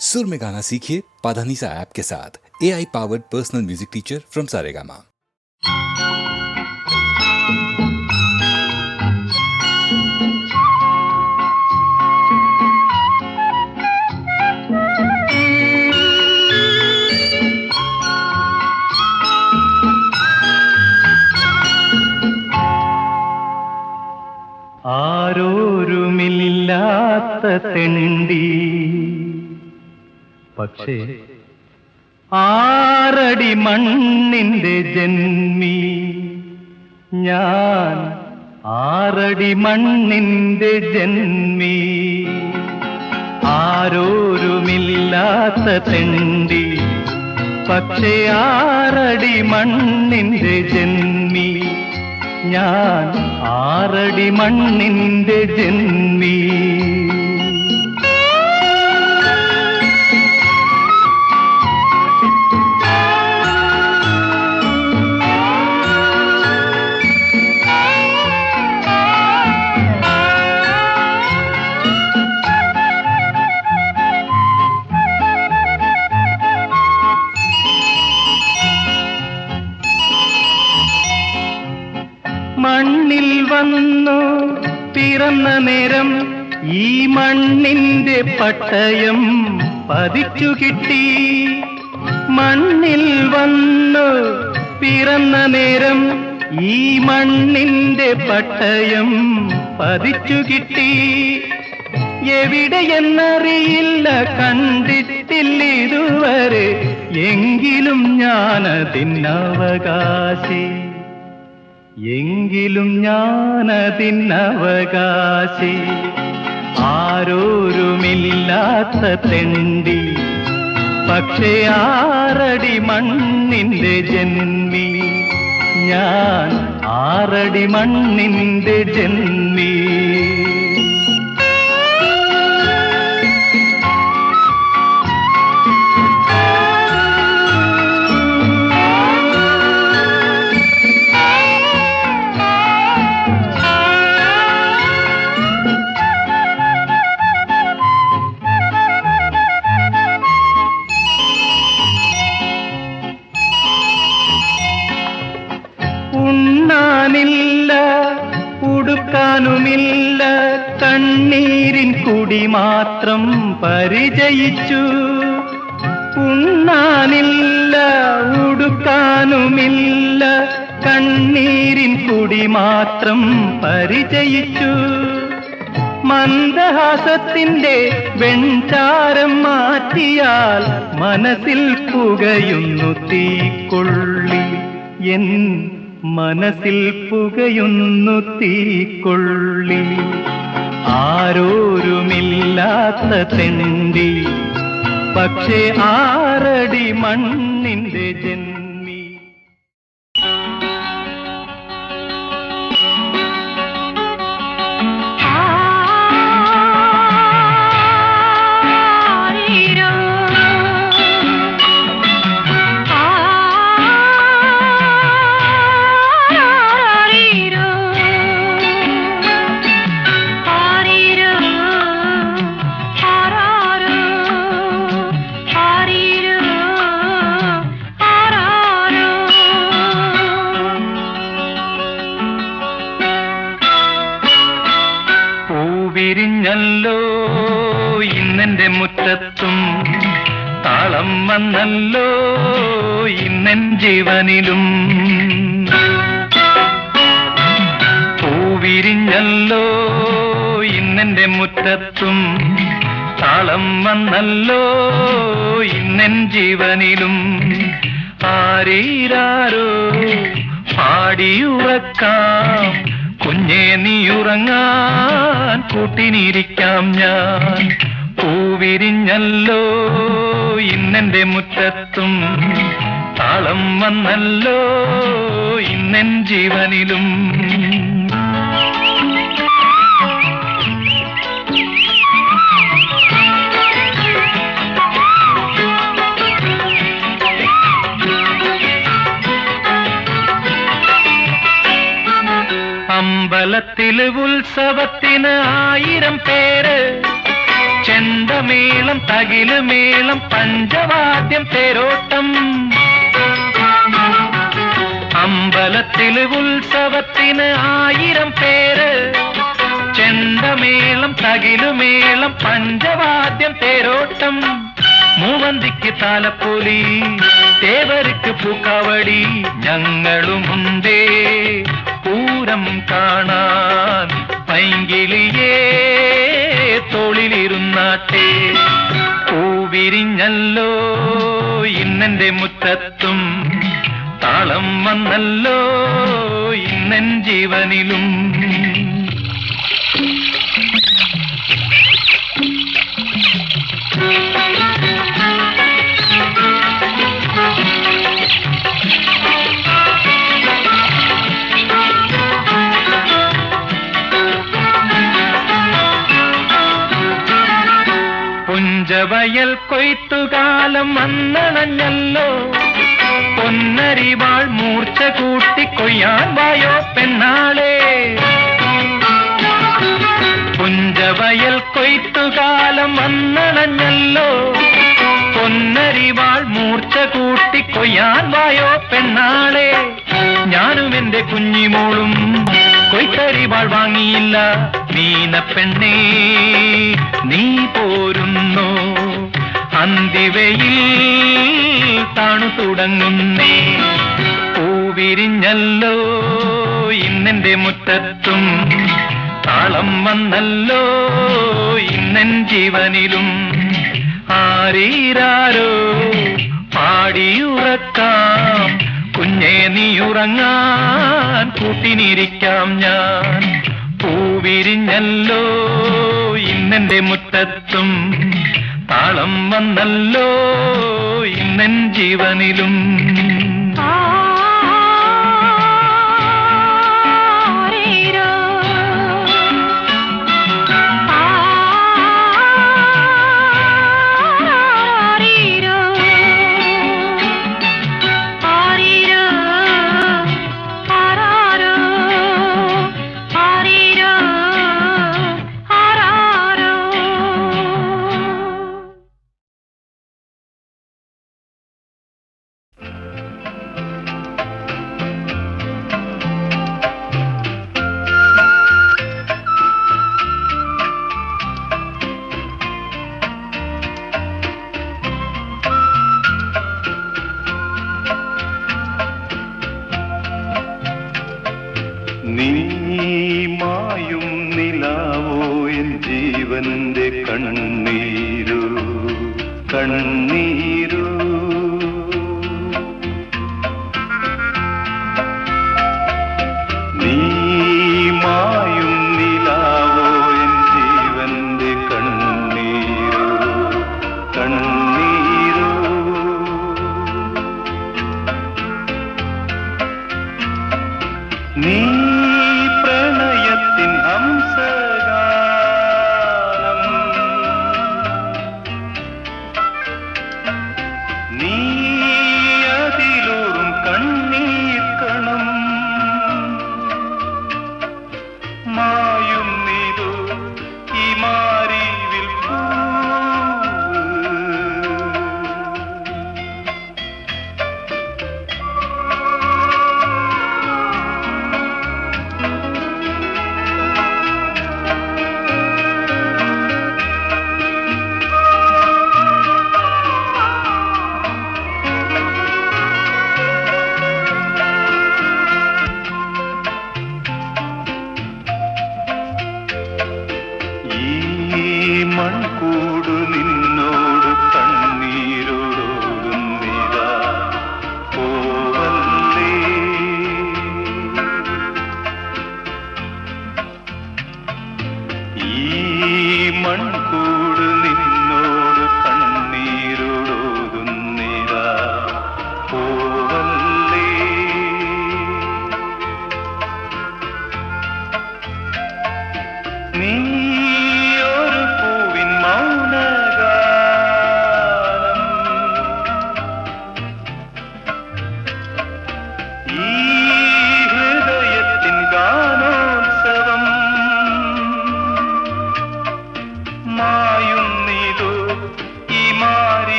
सुर में गाना सीखिए पाधानीसा ऐप के साथ। AI powered personal music teacher from Saregama. ആരോരുമില്ലാത്ത തെണ്ടി പക്ഷേ ആറടി മണ്ണിന്റെ ജന്മി ഞാൻ, ആറടി മണ്ണിന്റെ ജന്മി. ആരോരുമില്ലാത്ത തെണ്ടി പക്ഷേ ആറടി മണ്ണിന്റെ ജന്മി ഞാൻ, ആറടി മണ്ണിന്റെ ജന്മി. മണ്ണിൽ വന്നു പിറന്ന നേരം ഈ മണ്ണിന്റെ പട്ടയം പതിച്ചു കിട്ടി. മണ്ണിൽ വന്നു പിറന്ന നേരം ഈ മണ്ണിന്റെ പട്ടയം പതിച്ചു കിട്ടി. എവിടെയെന്നറിയില്ല, കണ്ടിട്ടില്ല ഇതുവരെ, എങ്കിലും ഞാനതിനവകാശി, എങ്കിലും ഞാനതിനവകാശി. ആരോരുമില്ലാത്ത തെണ്ടി പക്ഷേ ആറടി മണ്ണിന്റെ ജന്മി ഞാൻ, ആറടി മണ്ണിന്റെ ജന്മി. ഉണ്ണാനില്ല, ഉടുക്കാനുമില്ല, കണ്ണീരിൻ കുടി മാത്രം പരിചയിച്ചു. ഉണ്ണാനില്ല, ഉടുക്കാനുമില്ല, കണ്ണീരിൻ കുടി മാത്രം പരിചയിച്ചു. മന്ദഹാസത്തിന്റെ വെൺചാരം മാറ്റിയാൽ മനസ്സിൽ പുകയുന്നു തീക്കൊള്ളി, എൻ മനസ്സിൽ പുകയുന്നു തീക്കൊള്ളി. ആരോരുമില്ലാത്ത തെണ്ടി പക്ഷേ ആറടി മണ്ണിന്റെ ജന്മി. വിരിഞ്ഞല്ലോ ഇന്നെന്റെ മുറ്റത്തും, താളം വന്നല്ലോ ഇന്നെൻ ജീവനിലും. പൂവിരിഞ്ഞല്ലോ ഇന്നെന്റെ മുറ്റത്തും, താളം വന്നല്ലോ ഇന്നെൻ ജീവനിലും. ആരീരാരോ പാടിയുറക്കാം, കുഞ്ഞേ നീയുറങ്ങാൻ കൂട്ടിനിരിക്കാം ഞാൻ. പൂവിരിഞ്ഞല്ലോ ഇന്നെന്റെ മുറ്റത്തും, താളം വന്നല്ലോ ഇന്നെൻ ജീവനിലും. അമ്പലത്തില് ഉത്സവത്തിന് 1000 പേര്, ചെണ്ട ചെണ്ടമേളം തകിലുമേളം പഞ്ചവാദ്യം തേരോട്ടം അമ്പലത്തില് ഉത്സവത്തിന് 1000 പേര് ചെണ്ടമേളം തകിലുമേളം പഞ്ചവാദ്യം തേരോട്ടം മൂവന്തിക്ക് താലപ്പൊലി തേവർക്ക് പൂക്കാവടി ഞങ്ങളുമുണ്ടേ പൂരം കാണാൻ പൈങ്കിളിയേ തോളിലിരുന്നാട്ടെ പൂവിരിഞ്ഞല്ലോ ഇന്നെന്റെ മുറ്റത്തും താളം വന്നല്ലോ ഇന്നെൻ ജീവനിലും പുഞ്ചവയൽ കൊയ്ത്തുകാലം വന്നണഞ്ഞല്ലോ പൊന്നരിവാൾ മൂർച്ച കൂട്ടി കൊയ്യാൻ വായോ പെണ്ണാളെ പുഞ്ചവയൽ കൊയ്ത്തുകാലം വന്നണഞ്ഞല്ലോ പൊന്നരിവാൾ മൂർച്ച കൂട്ടി കൊയ്യാൻ വായോ പെണ്ണാളെ ഞാനും എന്റെ കുഞ്ഞിമോളും കൊയ്ത്തരിവാൾ വാങ്ങിയില്ല മീനപ്പെണ്ണേ നീ പോരുന്നോ അന്തിവയിൽ താണു തുടങ്ങുന്നേ പൂവിരിഞ്ഞല്ലോ ഇന്നെന്റെ മുറ്റത്തും താളം വന്നല്ലോ ഇന്നെൻ ജീവനിലും ആരീരാരോ പാടിയുറക്കാം കുഞ്ഞേ നീ ഉറങ്ങാൻ കൂട്ടിനിരിക്കാം ഞാൻ പൂവിരിഞ്ഞല്ലോ ഇന്നെന്റെ മുറ്റത്തും താളം വന്നല്ലോ ഇന്നെൻ ജീവനിലും നീ മായും നിലാവോ എൻ ജീവന്റെ കണ്ണീരു കണ്ണീരു നീ മായും നിലാവോ എൻ ജീവന്റെ കണ്ണീരു കണ്ണീരു നീ പ്രണയത്തിൻ ഹംസഗാനം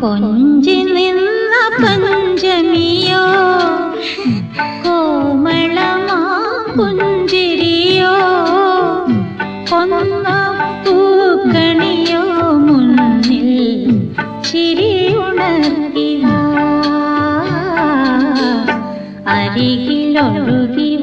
കൊഞ്ചി നിന്ന പഞ്ചമിയോ കോമളമാ പുഞ്ചിരിയോ കൊന്ന പൂക്കണിയോ മുന്നിൽ ചിരിയുണർത്തിയ അരികിലൊഴുകിവ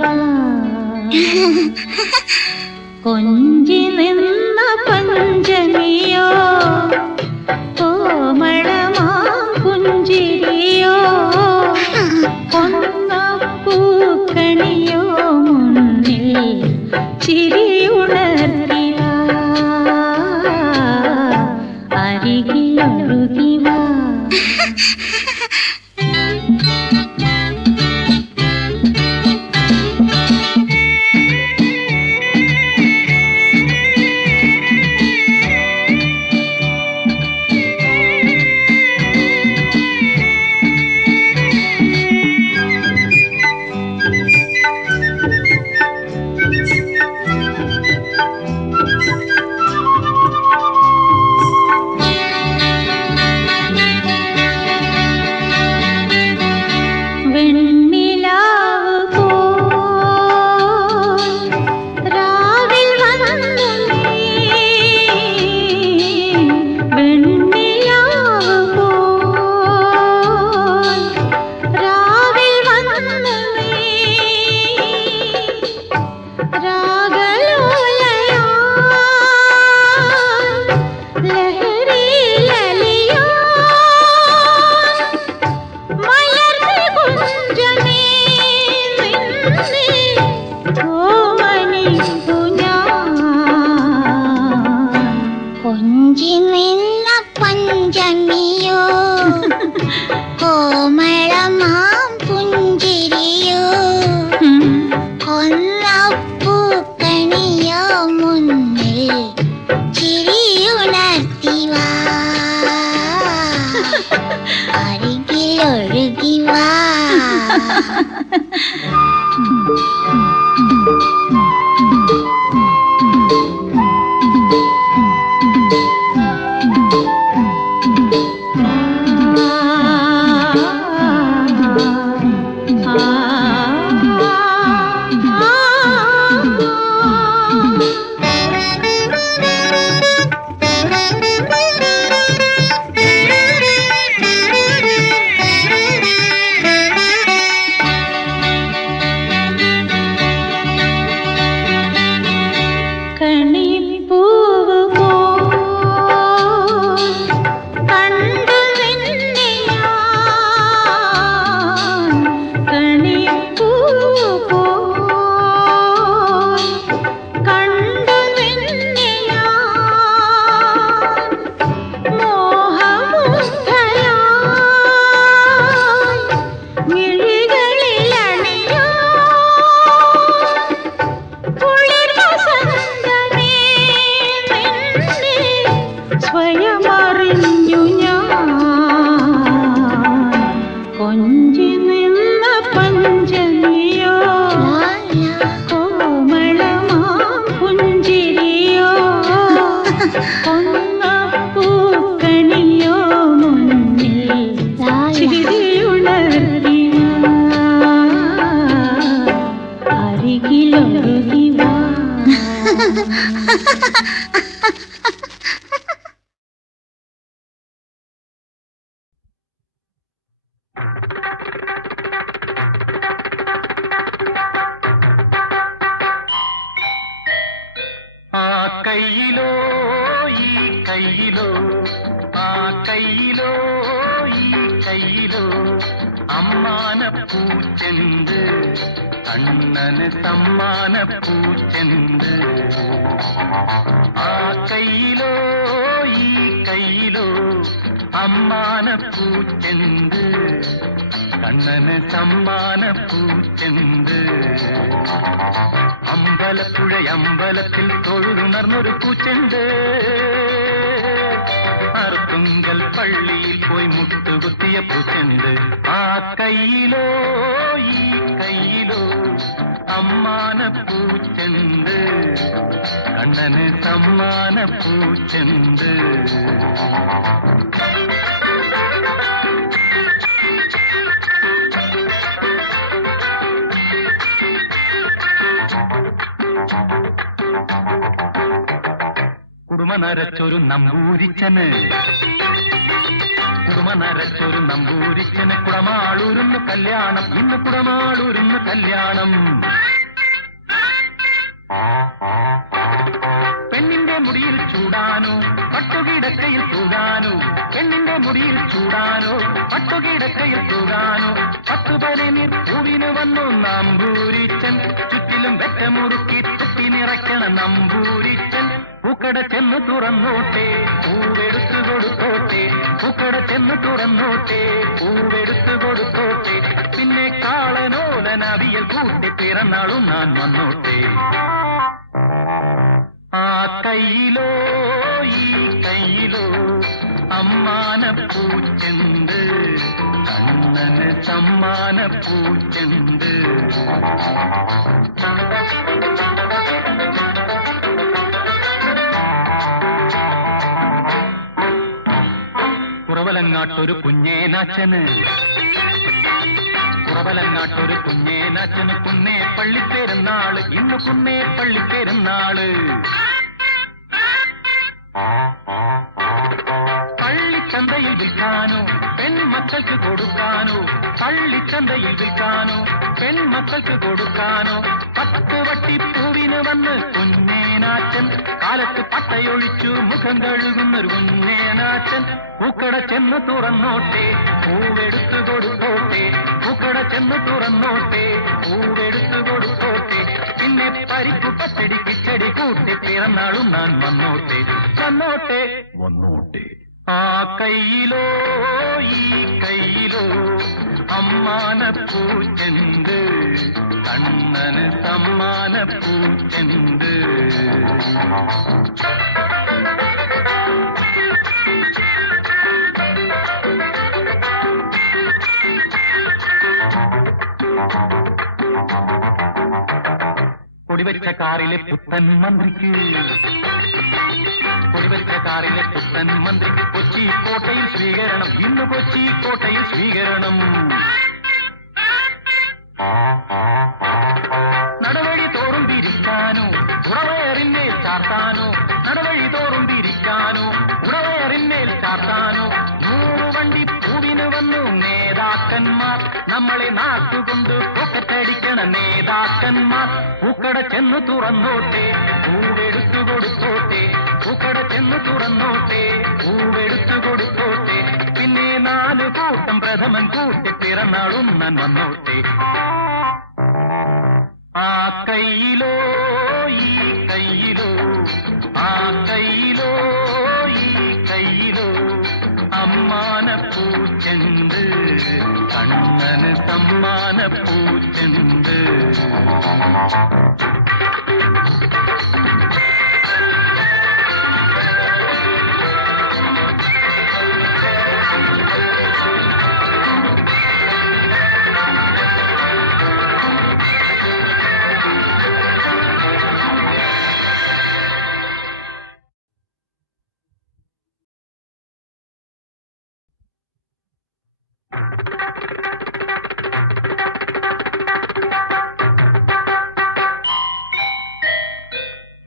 അമ്മാനപ്പൂച്ചെന്ത് കണ്ണന് സമ്മാന പൂച്ചെണ്ട്. ആ കയ്യിലോ ഈ കയ്യിലോ അമ്മാന പൂച്ചെണ്ട്, കണ്ണന് സമ്മാന പൂച്ചെണ്ട്. അമ്പലപ്പുഴ അമ്പലത്തിൽ തൊഴുതുണർന്നൊരു പൂച്ചെണ്ട്, അർത്തുങ്കൽ പള്ളിയിൽ പോയി മുട്ടുകുത്തിയ പൂച്ചെണ്ട്. ആ കയ്യിലോ ഈ കയ്യിലോ അമ്മാന പൂച്ചെണ്ട്, കണ്ണന് സമ്മാന പൂച്ചെണ്ട്. കുടുമ നരച്ചൊരു നമ്പൂരിച്ചന്, കുടുമ നരച്ചൊരു നമ്പൂരിച്ചന്, കുടമാളൂരുന്ന് കല്യാണം, ഇന്ന് കുടമാളൂരുന്ന് കല്യാണം. പെണ്ണിന്റെ മുടിയിൽ ചൂടാനോ പട്ടുകിടക്കയിൽ തൂകാനോ, പെണ്ണിന്റെ മുടിയിൽ ചൂടാനോ പട്ടുകിടക്കയിൽ തൂകാനോ, 10 പനിനീർ പൂവിന് വന്നു നമ്പൂരിച്ചൻ, ചുറ്റിലും വെറ്റമുറുക്കി തുട്ടി നിറയ്ക്കണ നമ്പൂരിച്ചൻ. പൂക്കട ചെന്ന് തുറന്നോട്ടെ പൂവെടുത്തു കൊടുത്തോട്ടെ, പൂക്കട ചെന്ന് തുറന്നോട്ടെ പൂവെടുത്തു കൊടുത്തോട്ടെ, പിന്നെ കാളനോലൻ അവിയൽ കൂട്ടി പിറന്നാളും ഞാൻ വന്നോട്ടെ. ആ കയ്യിലോ ഈ കയ്യിലോ അമ്മാന പൂച്ചെണ്ട്, കണ്ണന് സമ്മാന പൂച്ചെണ്ട്. കുറവലങ്ങാട്ടൊരു കുഞ്ഞേനാച്ചന്, കുറവലങ്ങാട്ടൊരു കുഞ്ഞേനാച്ചന്, കുന്നേ പള്ളിപ്പെരുന്നാള്, ഇന്ന് കുന്നേ പള്ളിപ്പെരുന്നാള്. പള്ളിച്ചന്തയിൽ വിൽക്കാനോ പെൺമക്കൾക്ക് കൊടുക്കാനോ, പള്ളിച്ചന്തയിൽ വിൽക്കാനോ പെൺമക്കൾക്ക് കൊടുക്കാനോ, 10 വട്ടിപ്പൂവിന് വന്ന് കുഞ്ഞേനാച്ചൻ, കാലത്ത് പട്ടയൊഴിച്ചു മുഖം കഴുകുന്നൊരു കുഞ്ഞേനാച്ചൻ. പൂക്കട ചെന്ന് തുറന്നോട്ടെ പൂവെടുത്തു കൊടുത്തോട്ടെ, പൂക്കട ചെന്ന് തുറന്നോട്ടെ പൂവെടുത്തു കൊടുത്തോട്ടെ, പിന്നെ പരിപ്പ് പച്ചടി കിച്ചടി കൂട്ടി പിറന്നാളും ഞാൻ വന്നോട്ടെ വന്നോട്ടെ വന്നോട്ടെ. ആ കയ്യിലോ ഈ കയ്യിലോ അമ്മാന പൂച്ചെണ്ട്, കണ്ണന് സമ്മാന പൂച്ചെണ്ട്. കൊടിവെച്ച കാറിലെ പുത്തൻ മന്ത്രിക്ക്, കൊടിവെച്ച കാറിലെ പുത്തൻ മന്ത്രിക്ക് കൊച്ചി കോട്ടയിൽ സ്വീകരണം, ഇന്ന് കൊച്ചി കോട്ടയിൽ സ്വീകരണം. നടവഴി തോറും തിരിക്കാനോ ഉടവയറിന്മേൽ ചാർത്താനോ, നടവഴി തോറും തിരിക്കാനോ ഉടവയറിന്മേൽ ചാർത്താനോ, 100 വണ്ടി പൂവിന് വന്നു നേതാക്കന്മാർ, നമ്മളെ നാട്ടുകൊണ്ട് പൊക്കറ്റടിക്കണ നേതാക്കന്മാർ. പൂക്കട ചെന്ന് തുറന്നോട്ടെ പൂവെടുത്തു കൊടുത്തോട്ടെ, പൂക്കട ചെന്ന് തുറന്നോട്ടെ പൂവെടുത്തു കൊടുത്തോട്ടെ, പിന്നെ 4 കൂട്ടം പ്രഥമൻ കൂട്ടി പിറന്നാളും ഞാൻ വന്നോട്ടെ. ആ കയ്യിലോ ഈ കയ്യിലോ ആ കയ്യിലോ ഈ കയ്യിലോ അമ്മാന പൂച്ചെണ്ട്, കണ്ണന് സമ്മാന പൂച്ചെണ്ട്.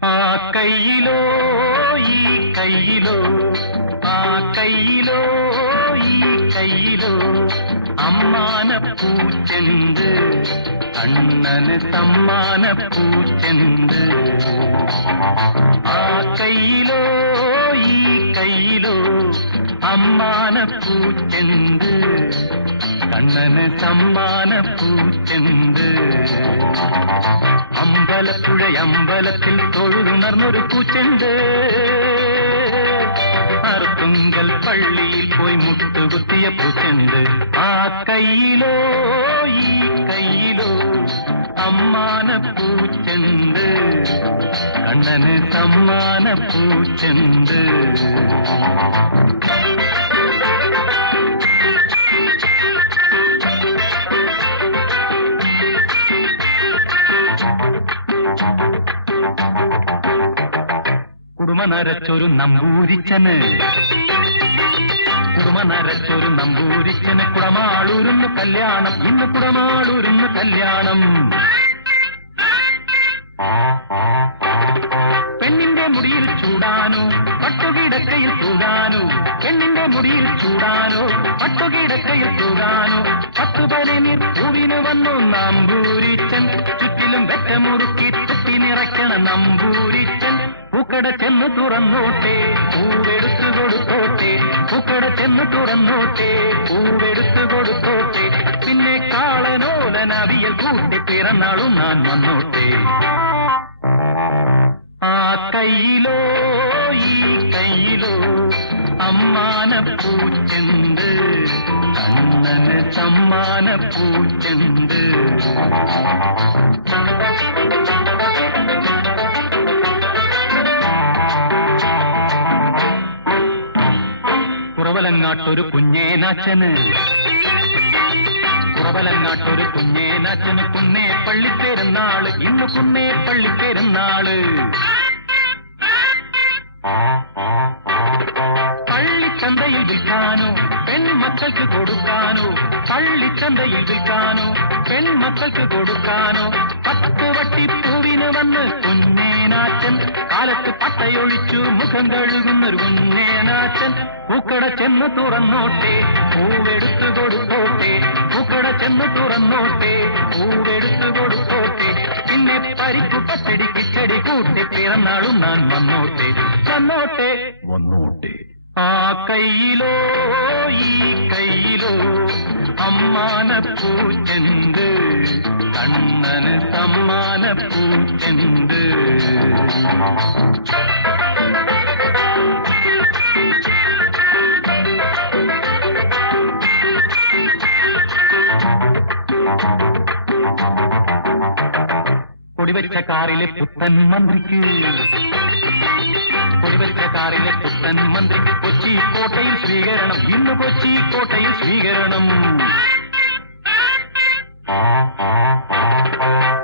ആ കയ്യിലോ ഈ കയ്യിലോ ആ കയ്യിലോ ഈ കയ്യിലോ അമ്മാന പൂച്ചെണ്ട്, കണ്ണന് സമ്മാന പൂച്ചെണ്ട്. ആ കയ്യിലോ ഈ കയ്യിലോ അമ്മാന പൂച്ചെണ്ട്, കണ്ണന് സമ്മാന പൂച്ചെണ്ട്. അമ്പലപ്പുഴയമ്പലത്തിൽ തൊഴുതുണർന്നൊരു പൂച്ചെണ്ട്. അർത്തുങ്കൽ പള്ളിയിൽ പോയി മുട്ടുകുത്തിയ പൂച്ചെണ്ട്. ആ കയ്യിലോ ഈ കയ്യിലോ അമ്മാന പൂച്ചെണ്ട്. കണ്ണന് സമ്മാന പൂച്ചെണ്ട്. കുടുമ നരച്ചൊരു നമ്പൂരിച്ചന്, കുടുമ നരച്ചൊരു നമ്പൂരിച്ചന്. കുടമാളൂരുന്ന് കല്യാണം, ഇന്ന് കുടമാളൂരുന്ന് കല്യാണം. പെണ്ണിന്റെ മുടിയിൽ ചൂടാനോ പട്ടുകിടക്കയിൽ തൂകാനോ, പെണ്ണിന്റെ മുടിയിൽ ചൂടാനോ പട്ടുകിടക്കയിൽ തൂകാനോ. 10 പനിനീർ പൂവിന് വന്നു നമ്പൂരിച്ചൻ. ചുറ്റിലും വെറ്റമുറുക്കി തുട്ടി നിറയ്ക്കണ നമ്പൂരിച്ചൻ. പൂക്കട ചെന്ന് തുറന്നോട്ടെ പൂവെടുത്തു കൊടുത്തോട്ടെ, പൂക്കട ചെന്ന് തുറന്നോട്ടെ പൂവെടുത്തു കൊടുത്തോട്ടെ. പിന്നെ കാളനോലൻ അവിയൽ കൂട്ടി പിറന്നാളും ഞാൻ വന്നോട്ടെ. ആ കയ്യിലോ ഈ കയ്യിലോ അമ്മാന പൂച്ചെണ്ട്. കണ്ണന് സമ്മാന പൂച്ചെണ്ട്. കുറവലങ്ങാട്ടൊരു കുഞ്ഞേനാച്ചന്, കുറവലങ്ങാട്ടൊരു കുഞ്ഞേനാച്ചന്. കുന്നേ പള്ളിപ്പെരുന്നാള്, ഇന്ന് കുന്നേ പള്ളിപ്പെരുന്നാള്. പള്ളിച്ചന്തയിൽ വിൽക്കാനോ പെൺമക്കൾക്ക് കൊടുക്കാനോ, പള്ളിച്ചന്തയിൽ വിൽക്കാനോ പെൺമക്കൾക്ക് കൊടുക്കാനോ. 10 വട്ടിപ്പൂവിന് വന്ന് കുഞ്ഞേനാച്ചൻ. കാലത്ത് പട്ടയൊഴിച്ചു മുഖം കഴുകുന്നൊരു കുഞ്ഞേനാച്ചൻ. പൂക്കട ചെന്ന് തുറന്നോട്ടെ പൂവെടുത്തു കൊടുത്തോട്ടെ, പൂക്കട ചെന്ന് തുറന്നോട്ടെ പൂവെടുത്തു കൊടുത്തോട്ടെ. പിന്നെ പരിപ്പു പച്ചടി കിച്ചടി കൂട്ടി പിറന്നാളും ഞാൻ വന്നോട്ടെ വന്നോട്ടെ വന്നോട്ടെ. ആ കയ്യിലോ ഈ കയ്യിലോ അമ്മാന പൂച്ചെണ്ട്. കണ്ണന് സമ്മാന പൂച്ചെണ്ട്. കൊടിവെച്ച കാറിലെ പുത്തൻ മന്ത്രിക്ക്, കൊടിവെച്ച കാറിലെ പുത്തൻ മന്ത്രിക്ക് കൊച്ചി കോട്ടയിൽ സ്വീകരണം, ഇന്ന് കൊച്ചി കോട്ടയിൽ സ്വീകരണം.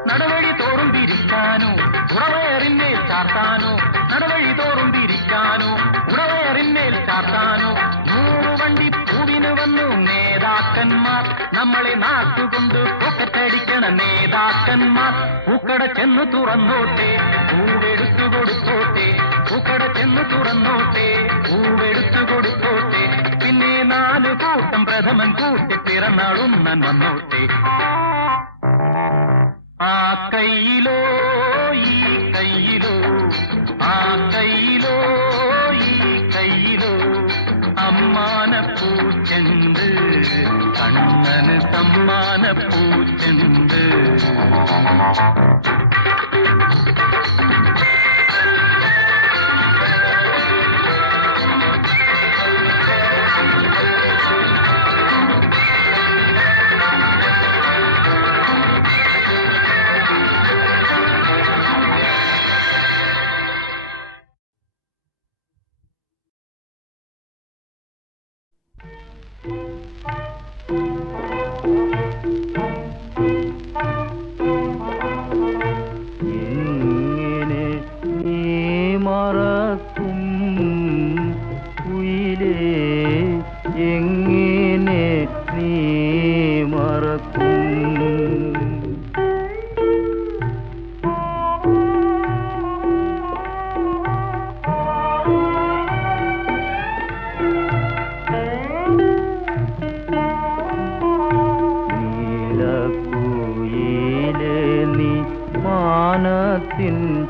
നടവഴി തോറും തിരിക്കാനോ ഉടവയറിന്മേൽ ചാർത്താനോ, നടവഴി തോറും തിരിക്കാനോ ഉടവയറിന്മേൽ ചാർത്താനോ. 100 വണ്ടി പൂവിന് വന്നു നേതാക്കന്മാർ, നമ്മളെ നാട്ടുകൊണ്ട് പൊക്കറ്റടിക്കണ നേതാക്കന്മാർ. പൂക്കട ചെന്ന് തുറന്നോട്ടെ പൂവെടുത്തു കൊടുത്തോട്ടെ, പൂക്കട ചെന്ന് തുറന്നോട്ടെ പൂവെടുത്തു കൊടുത്തോട്ടെ. പിന്നെ 4 കൂട്ടം പ്രഥമൻ കൂട്ടി പിറന്നാളും ഞാൻ വന്നോട്ടെ. ആ കയ്യിലോ ഈ കയ്യിലോ ആ കയ്യിലോ ഈ കയ്യിലോ അമ്മാന പൂച്ചെണ്ട്. കണ്ണന് സമ്മാന പൂച്ചെണ്ട്.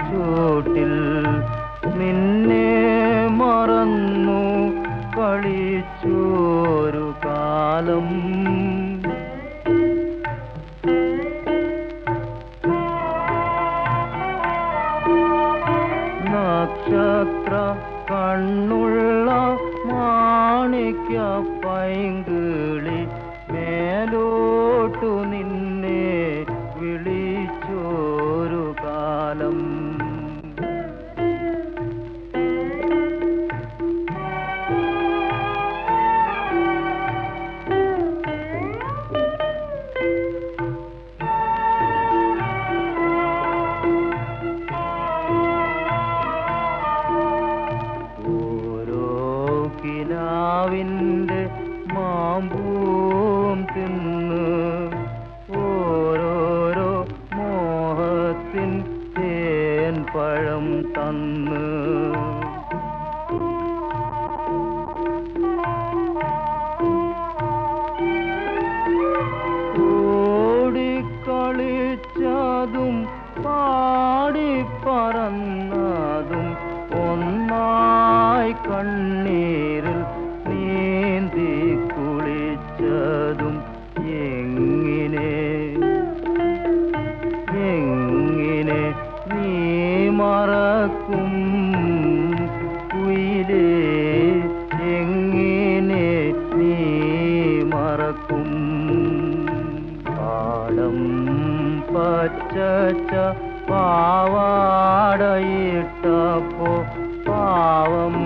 ചോട്ടിൽ നിന്നെ മറന്നു കളിച്ചോരു കാലം കണ്ണുള്ള മാണിക്യ പൈങ്കിളി മേലോട്ടു നിന്നെ വിളിച്ചോരു കാലം. കിനാവിൻ്റെ മാമ്പൂം തിന്ന് ഓരോരോ മോഹത്തിൻ തേൻ പഴം തന്ന് ഓടിക്കളിച്ചതും പാടിപ്പറന്നതും ഒന്നായി കണ്ണീരിൽ നീന്തി കുളിച്ചതും എങ്ങനെ എങ്ങനെ നീ മറക്കും കുയിലേ, എങ്ങനെ നീ മറക്കും. പാടം പച്ച പാവാടയിട്ടപ്പോ പാവം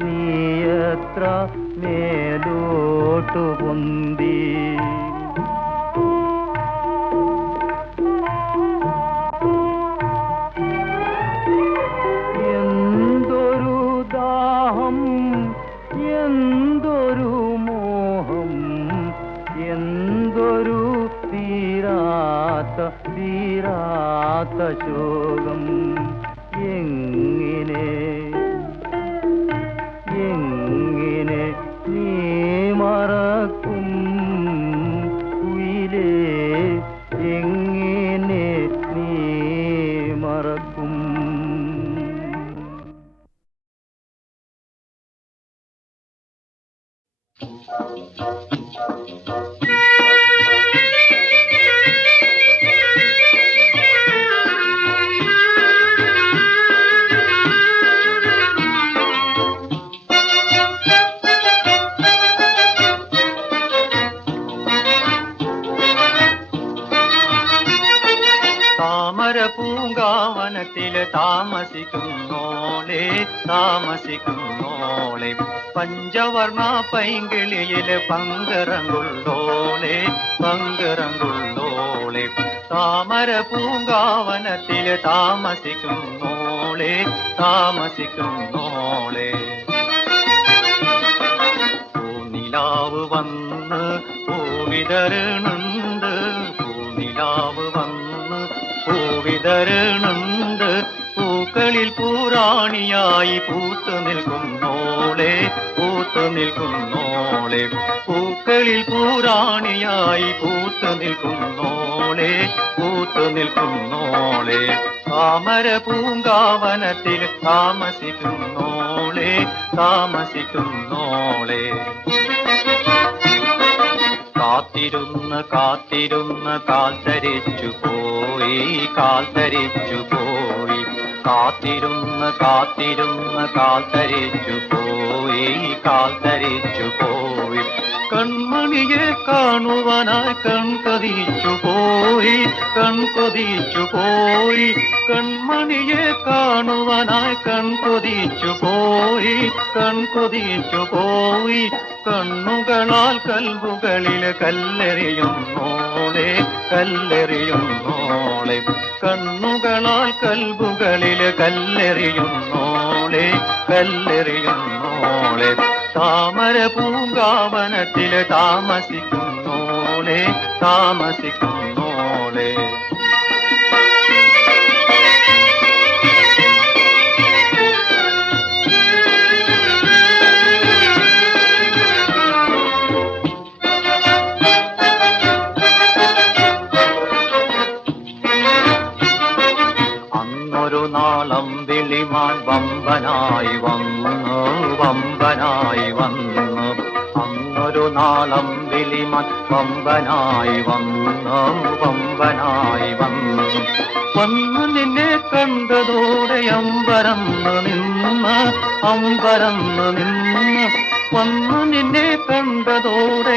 നീയത്ര മേലോട്ടു പൊന്തി. എന്തൊരു ദാഹം, എന്തൊരു മോഹം, എന്തൊരു തീരാത്ത തീരാത്ത ശോകം. എങ്ങനെ എങ്ങനെ നീ മറക്കും കുയിലേ, എങ്ങനെ നീ മറക്കും. താമര പൂങ്കാവനത്തില് താമസിക്കുന്നോളെ താമസിക്കുന്നോളെ, പഞ്ചവർണ പൈങ്കിളിയില് പങ്കറങ്കുള്ളോളെ പങ്കറങ്കുള്ളോളെ. താമര പൂങ്കാവനത്തില് താമസിക്കുന്നോളെ താമസിക്കുന്നോളെ. പൂനിലാവ് വന്ന് പൂവിതരണുണ്ട്, പൂനിലാവ് വന്ന് പൂവിതരണുണ്ട്. പൂക്കളിൽ പൂറാണിയായി പൂത്തു നിൽക്കുന്നോളെ പൂത്തു നിൽക്കുന്നോളെ. പൂക്കളിൽ പൂറാണിയായി പൂത്തു നിൽക്കുന്നോളെ പൂത്തു നിൽക്കുന്നോളെ. താമര പൂങ്കാവനത്തിൽ താമസിക്കുന്നോളെ താമസിക്കുന്നോളെ. കാത്തിരുന്ന് കാത്തിരുന്ന് കാൽ തരിച്ചു പോയി കാൽ തരിച്ചു പോയി. കാത്തിരുന്ന് കാത്തിരുന്ന് കാൽ തരിച്ചു പോയി കാൽ തരിച്ചു പോയി. കൺമണിയെ കാണുവാനായി കൺകൊതിച്ചു പോയി കൺകൊതിച്ചു പോയി. കൺമണിയെ കാണുവാനായി കൺകൊതിച്ചു പോയി കൺകൊതിച്ചു പോയി. കണ്ണുകളാൽ കൽബുകളിൽ കല്ലെറിയുന്നോളെ കല്ലെറിയുന്നോളെ. കണ്ണുകളാൽ കൽബുകളിൽ കല്ലെറിയുന്നോളെ കല്ലെറിയുന്നോളെ. താമര പൂങ്കാവനത്തില് താമസിക്കുന്നോളെ താമസിക്കുന്നോളെ. അന്നൊരു നാളം വിളിമാൻ വമ്പനായി വന്നു വമ്പനായി വന്നു. അന്നൊരു നാളം വിളിമാൻ വമ്പനായി വന്നു വമ്പനായി വന്നു. വന്നു നിന്നെ കണ്ടതോടെ അമ്പരന്ന് നിന്ന് അമ്പരന്ന് നിന്ന് വന്നു നിന്നെ കണ്ടതോടെ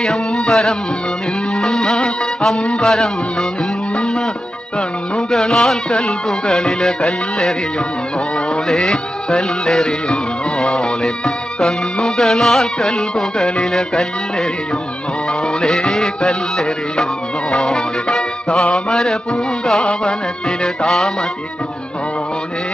അമ്പരന്ന് നിന്ന് കണ്ണുകളാൽ കൽബുകളിലെ കല്ലെറിയുന്നോളെ കണ്ണുകളാൽ കൽബുകളിലെ കല്ലെറിയുന്നോളെ താമര പൂങ്കാവനത്തില് താമസിക്കുന്നോളെ